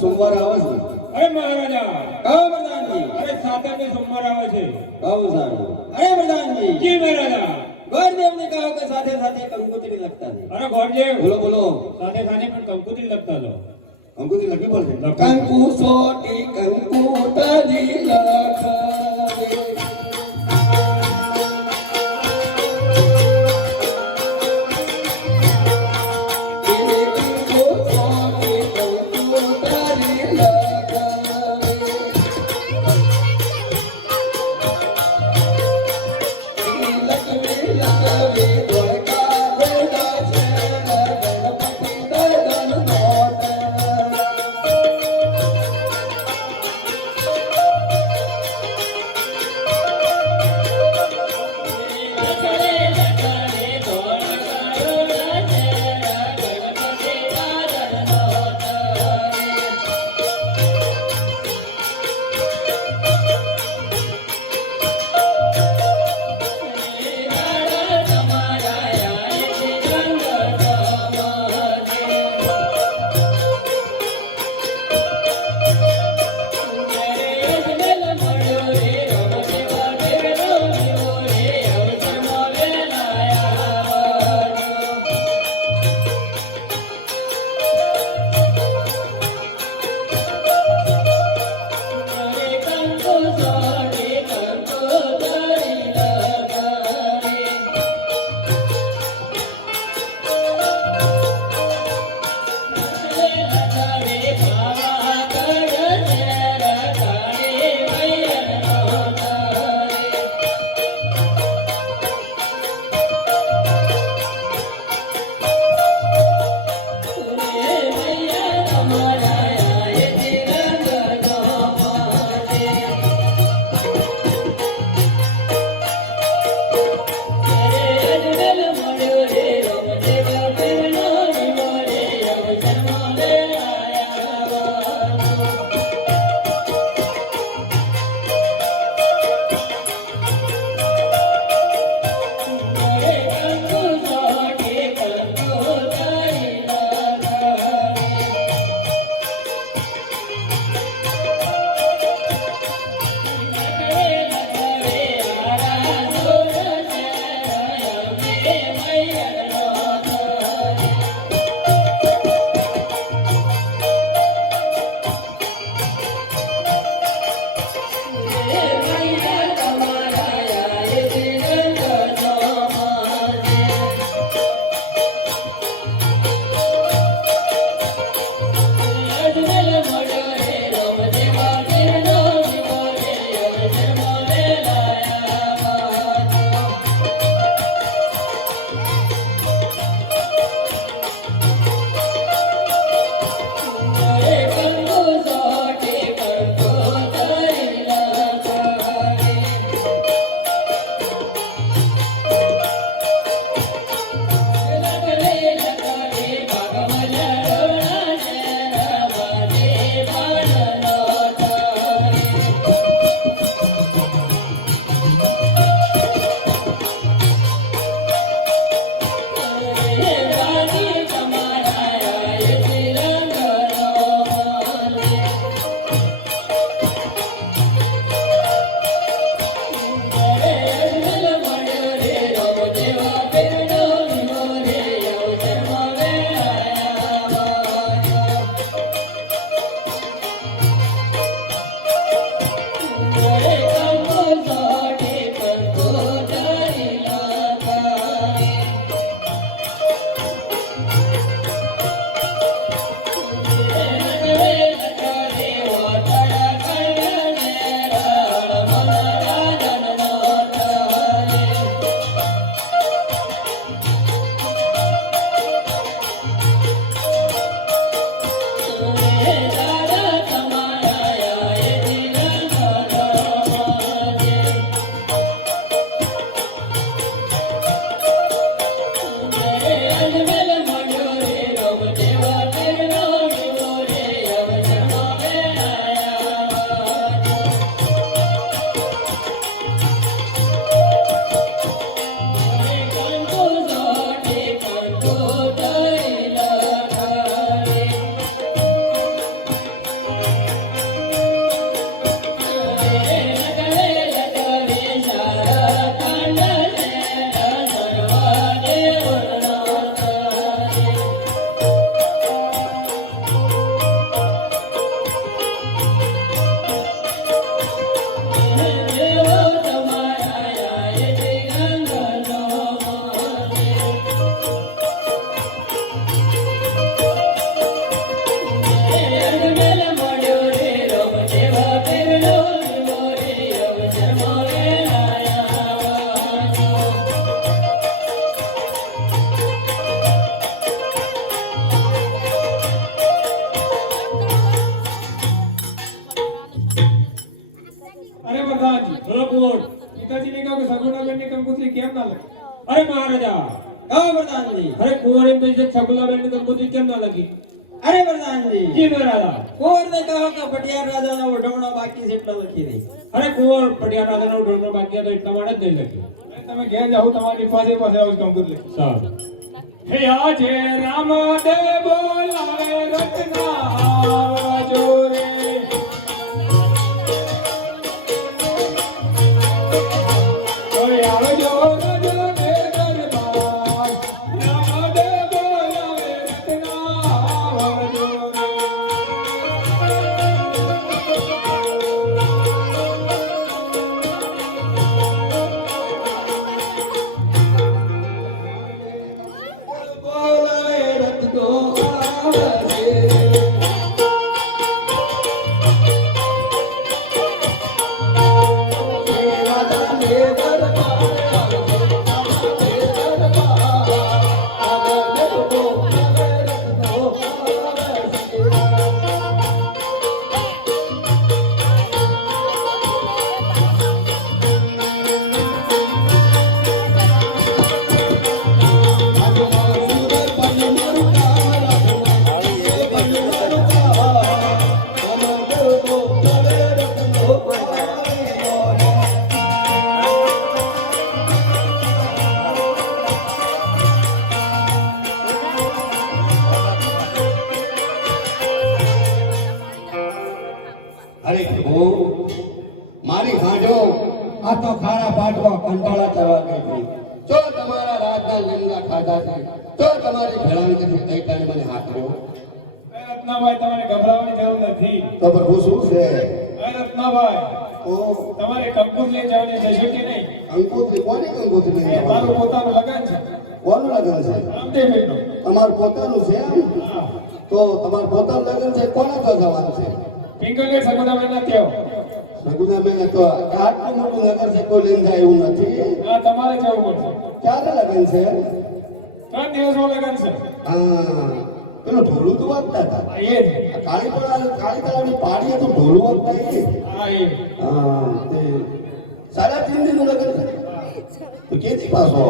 સોમવાર આવે છે. અરે મહારાજા કહો પ્રધાનજી. અરે સાતમને સોમવાર આવે છે. કહો સારું. અરે પ્રધાનજી. જી મહારાજા. ગોરદેવને કહો કે સાથે સાથે કંકોત્રી લખતા છે. અરે ગોરદેવ બોલો બોલો. સાથે સાથે પણ કંકોત્રી લખતા લો. કંકોત્રી લખી પડશે. કંકુ સોટી કંકોત્રી લખાવે. પ્રધાનજી બોલો કોણ? પિતાજીને કહો કે સગુણાબેનની કંકોત્રી કેમ ના લખી? અરે મહારાજા, હા પ્રધાનજી. અરે કુંવર એમ કહે છે સગુણાબેનની કંકોત્રી કેમ ના લખી? અરે પ્રધાનજી, જી મહારાજા. કુંવરને કહો કે પટિયાર રાજાના વઢવણા બાકી છે એટલા લખી દે. અરે કુંવર પટિયાર રાજાનો ઢોલનો બાકી હતો એટલા માટે જ નહીં લખ્યું. તમે ઘેર જાઓ તમારી પાસે આવું કંકોત્રી. સારું. હે આજે રામદેવ બોલાવે રત્ના જોરે ઓય આવજો રાજો ને દરબાર રામદેવ બોલાવે રત્ના જોરે બોલાવે રત્નો આવે. અરે પ્રભુ મારી ખાંડો આ તો ખારા પાટવા કંટાળા કરવા ગઈ જો તમારા રાજના લીંગા ખાધા છે તો તમારી ભલાણી કરી કઈ ટાણે મને હાથ રહ્યો રત્નાભાઈ તમારે ગભરાવાની જરૂર નથી. તો પ્રભુ શું છે રત્નાભાઈ ઓ તમારે કંકોત્રી જવાની થશે કે નહીં? કંકોત્રી કોની કંકોત્રી લઈને મારું આવવાનું? પોતાનું લગન છે કોનું લગ્ન છે રામદેવભાઈનું. તમારું પોતાનું છે એમ? હા. તો તમારું પોતાનું લગ્ન છે કોના તો જવાનું છે પિંગલને સગુણાબેનના કહેવો. સગુના મેં તો આટલું મોટું નગર છે કોઈ લઈને જાય એવું નથી હા તમારે જવું પડશે. ક્યારે લગ્ન છે 3 દિવસમાં લગન છે. હા પેલું ઢોલું તો વાગતા હતા હા, એ જ. કાળી તળાવની પાડીએ તો ઢોલું વાગતા એ હા એ હા તે 3.5 દિનનું લગ્ન છે તો કેથી પાછો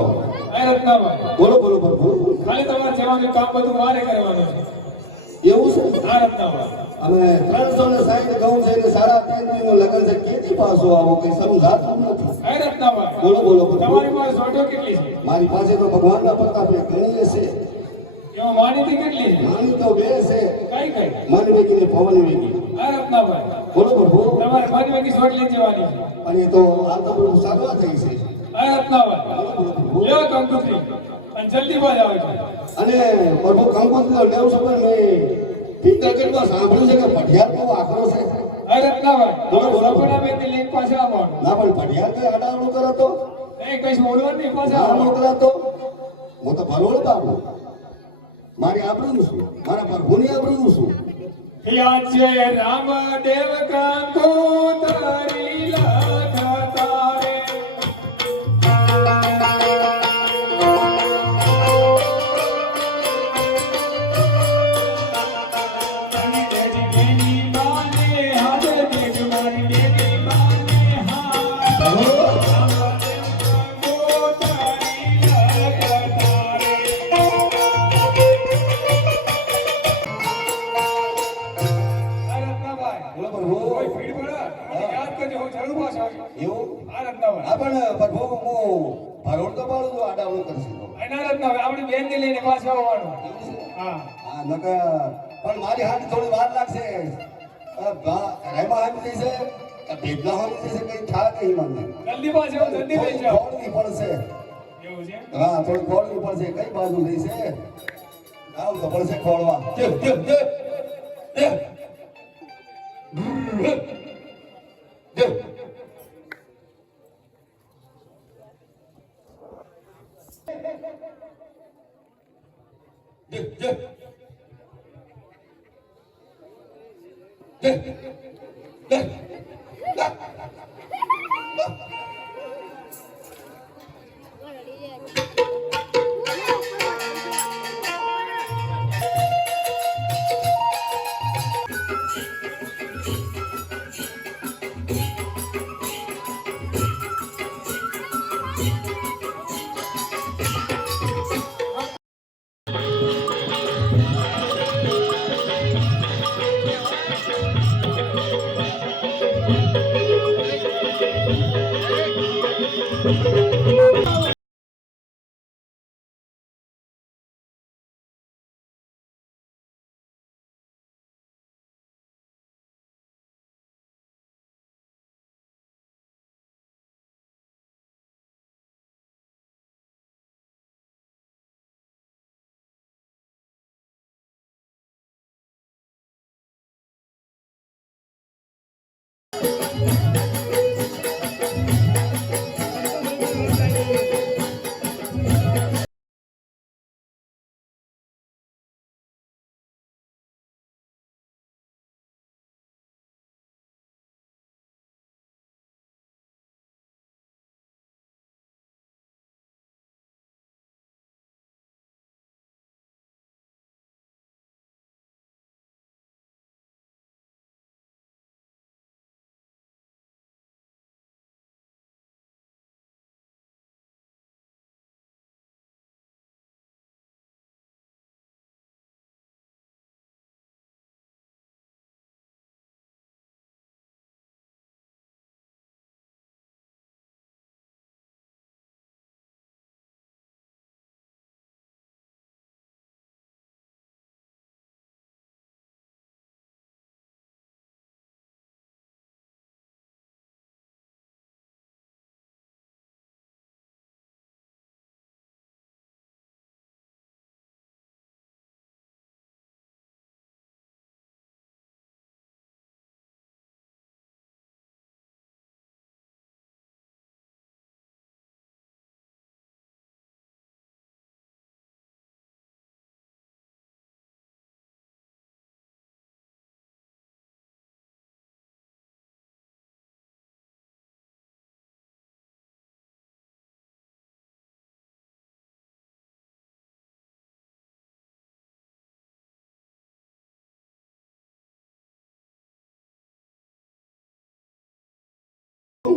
હા રત્નાભાઈ બોલો બોલો પ્રભુ ખાલી તમારે જવાનું કામ બધું મારે કરવાનું છે. એવું છે હા રત્નાભાઈ અમે 360 ઘઉં છે ને 3.5 દિનનું લગ્ન છે કેથી પાછો આવો કઈ સમજાતું નથી હા રત્નાભાઈ બોલો બોલો પ્રભુ તમારી પાસે સોટો કેટલી છે? મારી પાસે તો ભગવાનના પ્રતાપે ઘણી છે એમાં માનીતી કેટલી છે? માની તો બે છે કઈ કઈ? મન વેગી ને પવન વેગી હા રત્નાભાઈ બોલો પ્રભુ તમારે મનવેગી સોટ લઈ જવાની છે. અને એ તો આ તો પ્રભુ સાધવા થઈ છે હા રત્નાભાઈ બોલો બોલો પ્રભુ લ્યો કંકોત્રી અને જલ્દી બાજ આવે છે. અને પ્રભુ કંકોત્રી તો લેવું છે પણ મેં પિંગલગઢમાં સાંભળ્યું છે કે પઢિયાર બહુ આકરો છે હા રત્નાભાઈ બોલો, બોલો. સગુણાબેનની લીંક પાસે આવવાનું. ના પણ પઢિયાર કઈ આડાવડું કરો તો એ કઈ ઓળવાની પાસે ના આવવાનું. મોકલા તો હું તો ભરોળ બાબુ મારી આબરૂનું શું મારા પ્રભુની આબરૂનું શું યા છે રામદેવ કંકોત્રી લખતા રે. અને દેજની બાને હાથ દેજ મારી દેજની બાને હાથ. રામદેવ કંકોત્રી લખતા રે. બોલો પ્રભુ કોઈ ભીડ પડે મને યાદ કરજો હું જરૂર પાછો આવીશ. એવું આ રત્નાભાઈ હા પણ પ્રભુ હું ભરોળ તો પાડું છું આડાવડું કરશે તો એના રત્નાભાઈ આપણી બેનને લઈને પાછો આવવાનું. હા હા નકર પણ મારી હાથ થોડી વાર લાગશે રહેમાં આવી જશે કે ભેગા આવી જશે કઈ ખ્યાલ નહીં મને જલ્દી પાછો આવો, જલ્દી લઈ જાઓ. ખોળવી પડશે એવું છે? હા થોડી ખોળવી પડશે કઈ બાજુ જઈશે આવ તો પડશે ખોળવા જે જે જે જે જે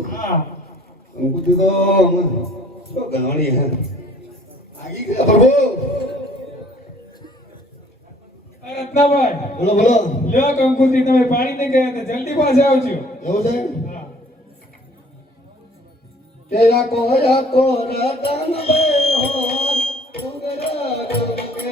હા અંકુર તો શું કરવાની હે આગી ગયા પ્રભુ રત્નાભાઈ બોલો બોલો લ્યો કંકુત્રી તમે પાણી નહીં ગયા તો જલ્દી પાછા આવજો એવું છે હા કે રાખો રતન બે હો ઉગરા કે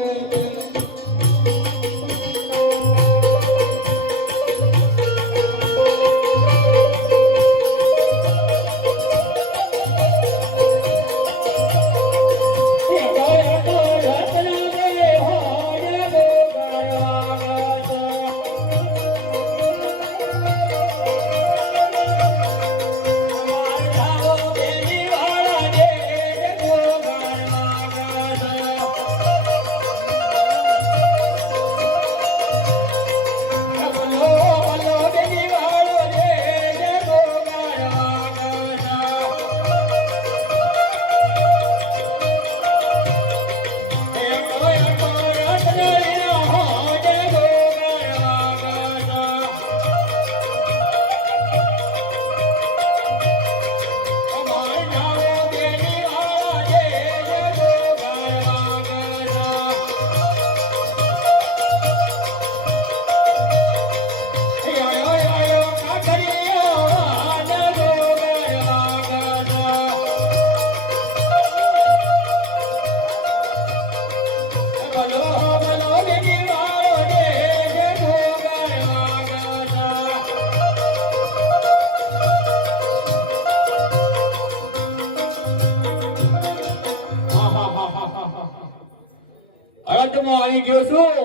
અરજમાં આવી ગયો છું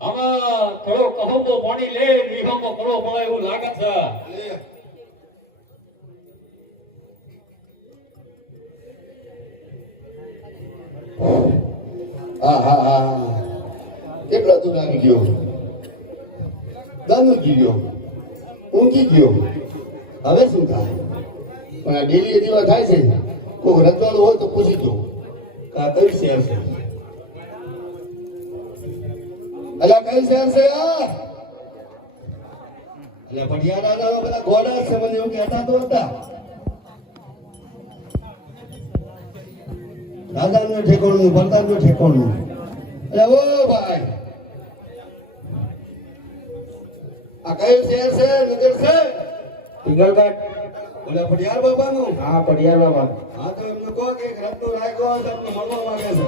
આમાં થોડો કહો પાણી લે વિહંગો કરવો પડે એવું લાગે છે આહા કેટલા દૂર આવી ગયો દાનુજી ગયો ઊંઘી ગયો હવે શું થાય પણ આ ડેલી દીવા થાય છે કોઈ રજવાડું હોય તો પૂછી દો કા કઈ શહેર છે અલા કઈ શહેર છે આ અલા પટિયાળા ના બધા ગોડા છે મને એવું કહેતા તો હતા રાજાનું ઠેકોણું બળદાનું ઠેકોણું અરે ઓ ભાઈ આ કયું શહેર છે નગર છે પિંગલગઢ. ઓલા પડિયાર બાબાનું હા પડિયાર બાબા. હા તો એમને કહો કે એક રત્નો રાખ્યો હોય તો એમને મળવા માંગે છે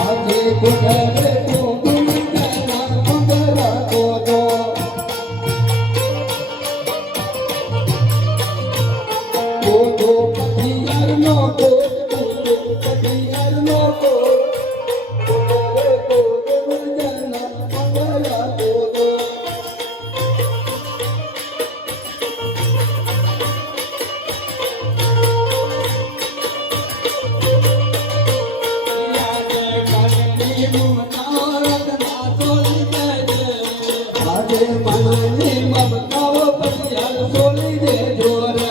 આજે કોઠારે કોઠુના મંગલા કોઠો કોઠો પથિયારનો કોઠ પથિયારનો કોઠ કોઠારે કોઠુના મંગલા કોઠો આજે મનાની મમતાઓ પથિયાર સોલી દે જોરે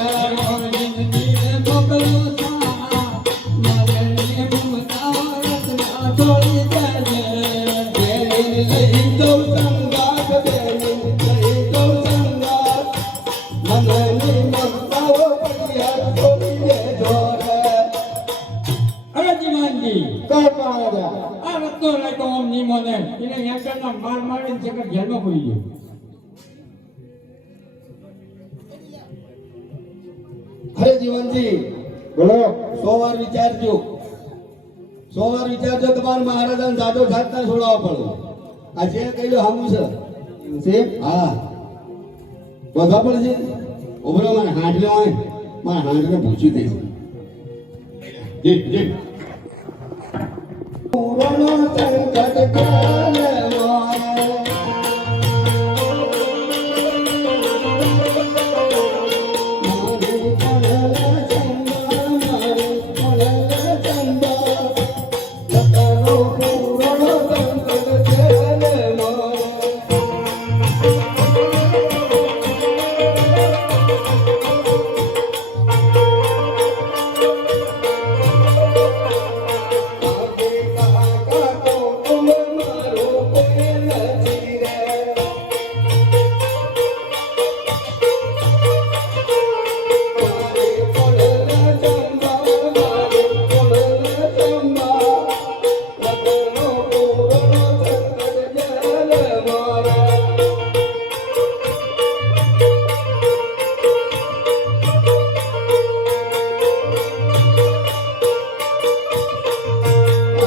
બબલો સા મનાની મમતાઓ રત્ના સોલી દે બેની લઈ દો સંગાત બેની લઈ દો સંગાત મનાની મમતાઓ પથિયાર સોલી દે જોરે અરે જીવાનજી કર પાડા આ રત્નો રાખ્યો આમ નીમોને એને હેકરના માર મારીને જગત જેલમાં પૂરી ગયો. અરે જીવનજી બોલો 100 વાર વિચારજો 100 વાર વિચારજો તમારે મહારાજાને જાદો જાતના છોડાવવા પડે આ જે કહ્યું હામું છે છે હા બધા પડશે ઉભરો મારે હાંડલે હોય મારે હાંડલે પૂછ્યું થઈ જી જી પૂરણો સંકટ કાલે મારે મારી પડલા ચંબા મારી પડલા ચંબા લતાનો પૂરણો સંકટ કાલે મારે આગે કાકા તો તુમ મારો પ્રેમ જીરે મારી પડલા ચંબા મારી પડલા ચંબા લતાનો પૂરણો સંકટ કાલે મારે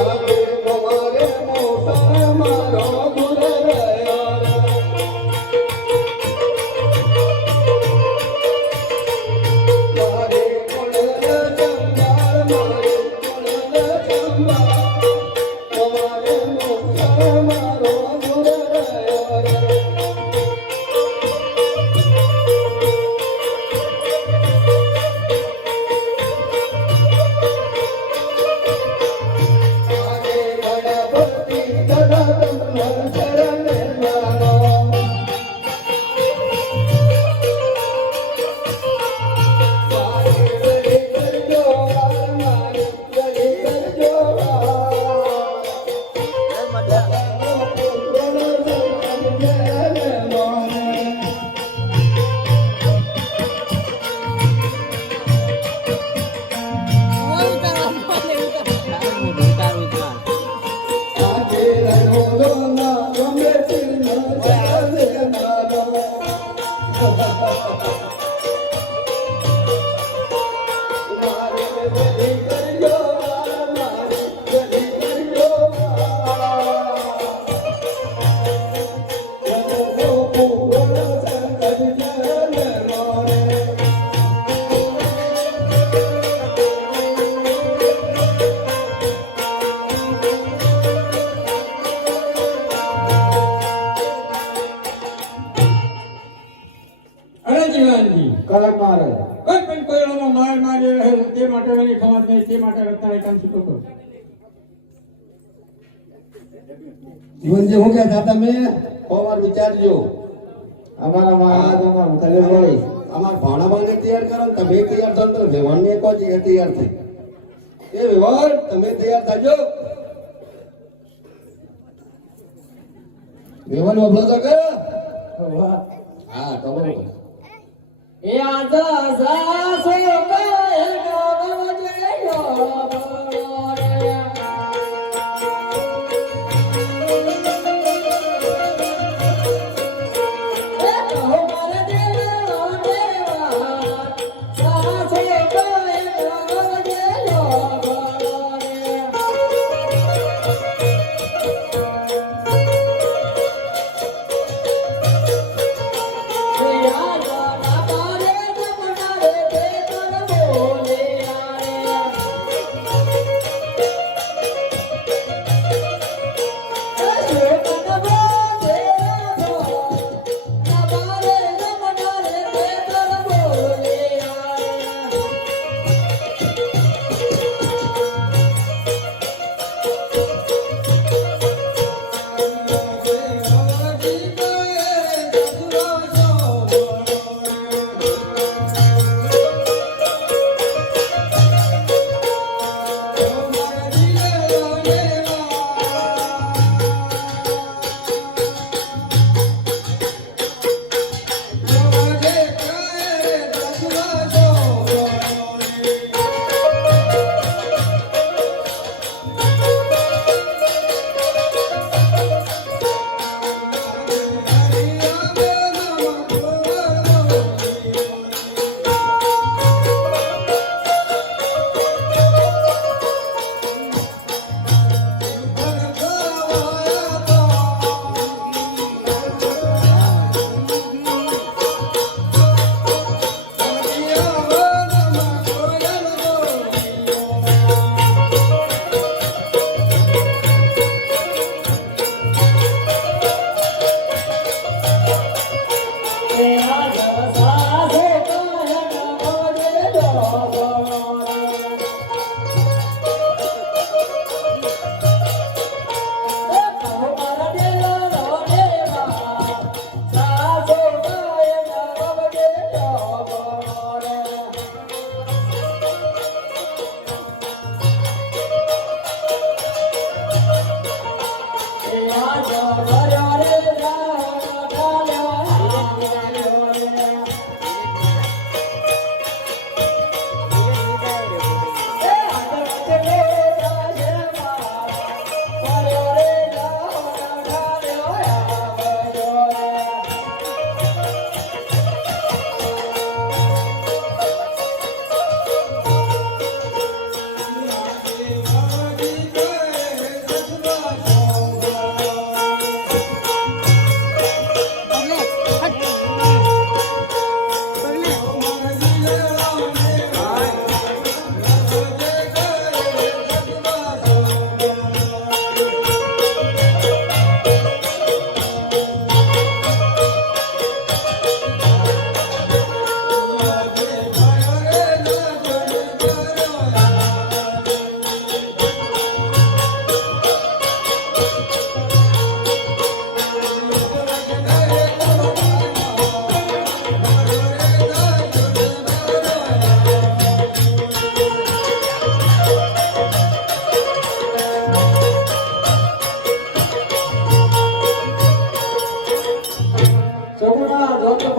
આગે તમારે મોસા મારો ગુરે રહ્યા મારે કોળલા ચંબા મારે કોળલા ચંબા તમારે મોસા મારો ગુરે રહ્યા આગે ગણપતિ દાદા તમને શરણ માનો મારી વડી કરજો મારી વડી કરજો આજે રણો ના ગમે ચિન્હ જાને મારો મારે વડી કરજો મારી વડી કરજો જગનો પૂર્ણ સંકટ જાને મારે અરે જીવાનજી કલક મારે કોઈ પણ કોયડાનો માર મારી રહે તે માટે એની ખબર નહીં તે માટે રત્ના કામ છૂટો કરો. જીવનજી હું કહેતા તમે 100 વાર વિચારજો અમારા મહારાજાના તલે બોલી અમાર ભાણાભાઈને તૈયાર કરો ને તમે તૈયાર થો તો વેવણને કહો છે એ તૈયાર થઈ એ વેવણ તમે તૈયાર થજો વેવણ વબલો તો કે હા તો બરોબર એ આજા સાસો કાય ગવજે યો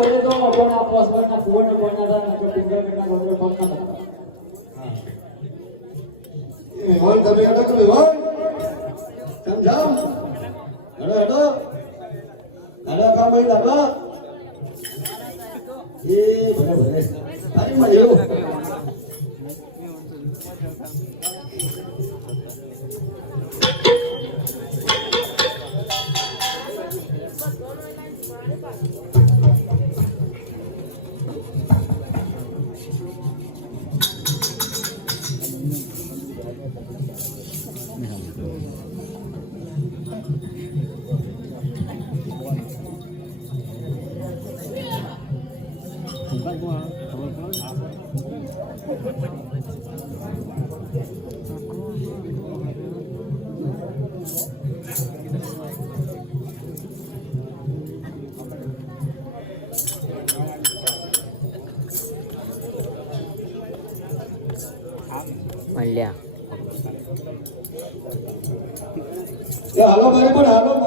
બોલે તો પણ આ પોસવરના કુવરના બોલના હતા ને તો પિંગલના ગોંડલ બોલના હતા એ હોલ તમે અડક લો હોલ સમજાવ હેડો હેડો હેડો કામ અહીં લાગો એ ભલે ભલે તારી મળ્યું એ હાલો ભાઈ પણ હાલો